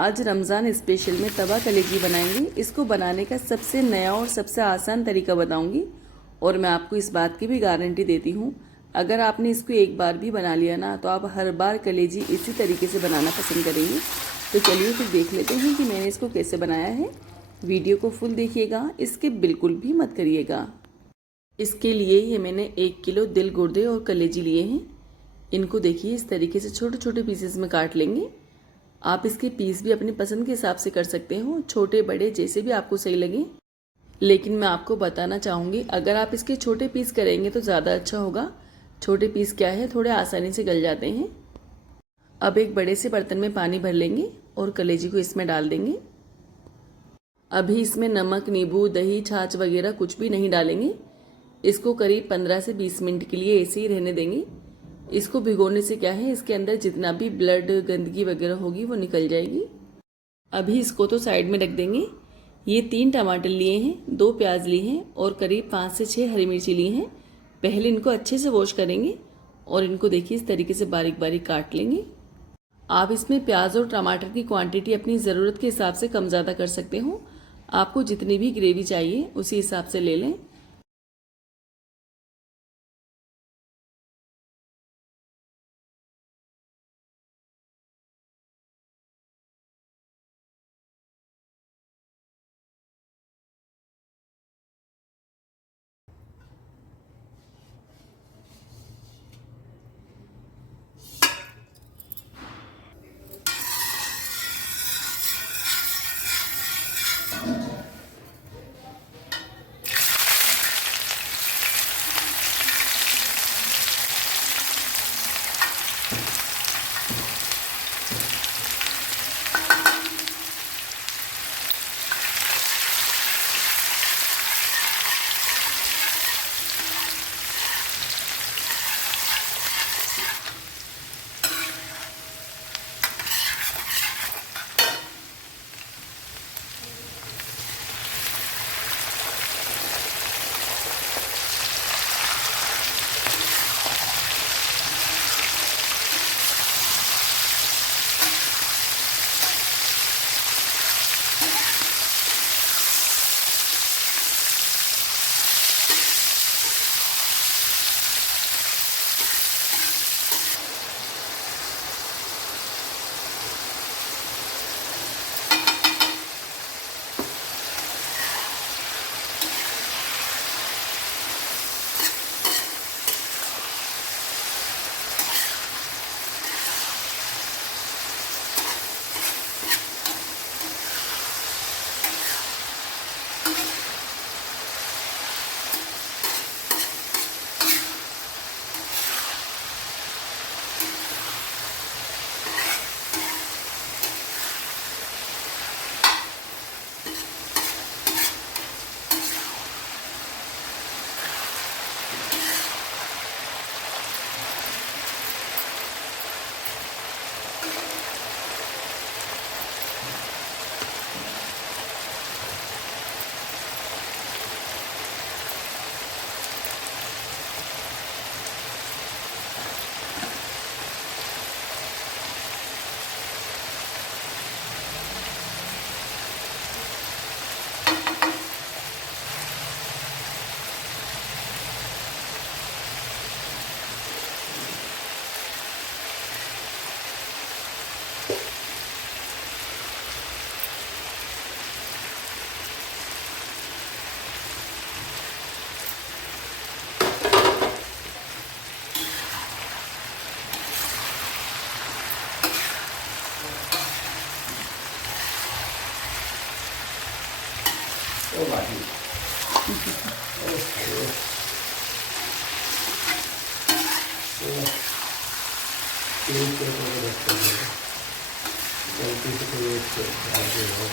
आज रमज़ान स्पेशल में तवा कलेजी बनाएंगे। इसको बनाने का सबसे नया और सबसे आसान तरीका बताऊंगी और मैं आपको इस बात की भी गारंटी देती हूँ, अगर आपने इसको एक बार भी बना लिया ना तो आप हर बार कलेजी इसी तरीके से बनाना पसंद करेंगे। तो चलिए फिर देख लेते हैं कि मैंने इसको कैसे बनाया है। वीडियो को फुल देखिएगा, इसके बिल्कुल भी मत करिएगा। इसके लिए ये मैंने 1 किलो दिल गुर्दे और कलेजी लिए हैं। इनको देखिए इस तरीके से छोटे छोटे पीसेस में काट लेंगे। आप इसके पीस भी अपनी पसंद के हिसाब से कर सकते हो, छोटे बड़े जैसे भी आपको सही लगे। लेकिन मैं आपको बताना चाहूँगी, अगर आप इसके छोटे पीस करेंगे तो ज़्यादा अच्छा होगा। छोटे पीस क्या है, थोड़े आसानी से गल जाते हैं। अब एक बड़े से बर्तन में पानी भर लेंगे और कलेजी को इसमें डाल देंगे। अभी इसमें नमक, नींबू, दही, छाछ वगैरह कुछ भी नहीं डालेंगे। इसको करीब 15 से 20 मिनट के लिए ऐसे ही रहने देंगे। इसको भिगोने से क्या है, इसके अंदर जितना भी ब्लड, गंदगी वगैरह होगी वो निकल जाएगी। अभी इसको तो साइड में रख देंगे। ये 3 टमाटर लिए हैं, 2 प्याज लिए हैं और करीब 5 से 6 हरी मिर्ची लिए हैं। पहले इनको अच्छे से वॉश करेंगे और इनको देखिए इस तरीके से बारीक बारीक काट लेंगे। आप इसमें प्याज और टमाटर की क्वांटिटी अपनी ज़रूरत के हिसाब से कम ज़्यादा कर सकते हो। आपको जितनी भी ग्रेवी चाहिए उसी हिसाब से ले लें। Oh, buddy. Okay. So, 3 से थोड़ा रखते हैं, गलती से थोड़ा एक से आगे हो